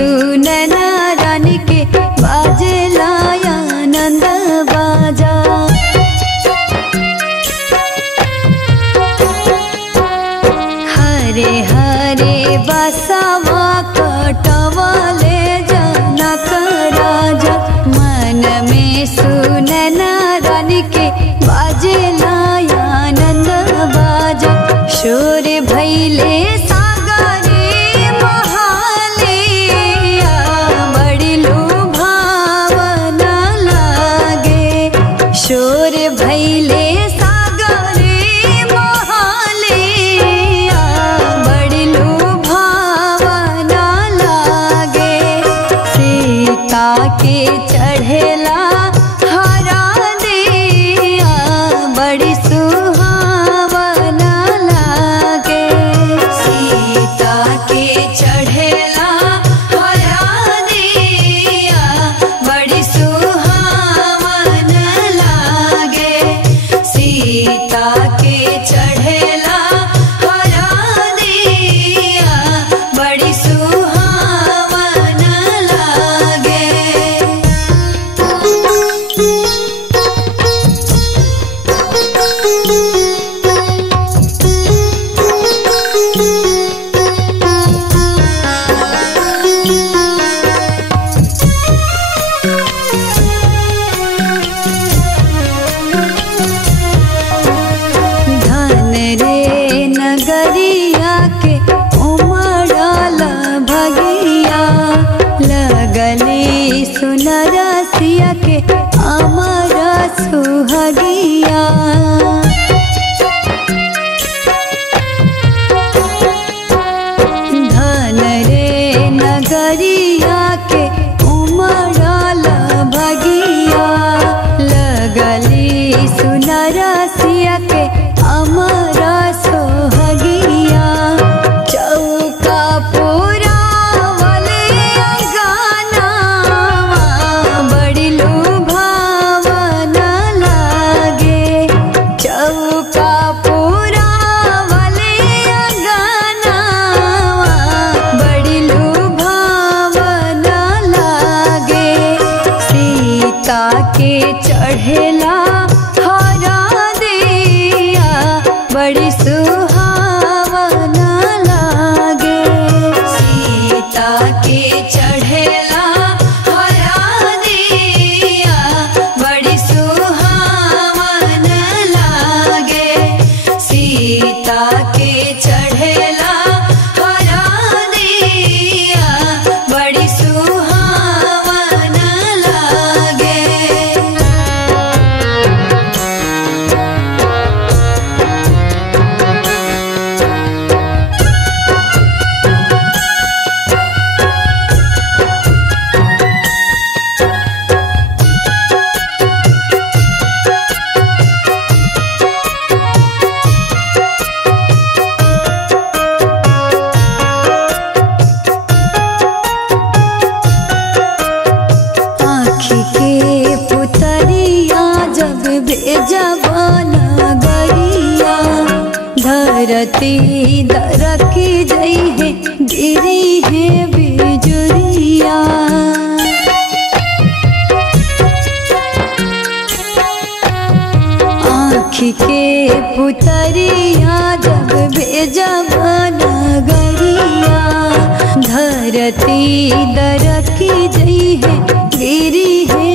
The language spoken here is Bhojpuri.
सुनैना रानी के बाजेला आनंद बाजा। हरे हरे बसवा कटवले जनक राजा, मन में सुनैना रानी के बाजेला आनंद बाजा। शोर भैले सागरे महालिया, बड़ी लुभावना लागे। शोर भैले सागरे महालिया, बड़ी लुभावना लागे। सीता के चढ़ेला हरा दिया, बड़ी सुहावना लागे। सीता के चढ़ेला हरा दिया, बड़ी सुहावना लागे। सीता के चढ़ेला हरा दिया, बड़ी सुहावना लागे। धन रे नगरिया के उमड़ल भगिया, लगली सुनरसिया के अमर सुहगिया। धन रे नगरिया के उमड़ल भगिया, लगली सुनरसिया के अमर सोहगिया। चौका पुरावले अंगनावा, बड़ी लुभावना लागे। चौका पुरावले अंगनावा, बड़ी लुभावना लागे। सीता के चढ़ेला हरा दिया, बड़ी सुहावना लागे। सीता के चढ़ेला हरा दिया, बड़ी सुहावना लागे। सीता के चढ़ेला हरा दिया, बड़ी सुहावना लागे। आँखी के पुतरिया जब भेजब नगरिया, धरती दरकी जई है, गिरी है बिजुरिया। आँखी के पुतरिया जब भेजब नगरिया, धरती दरकी जई है, गिरी है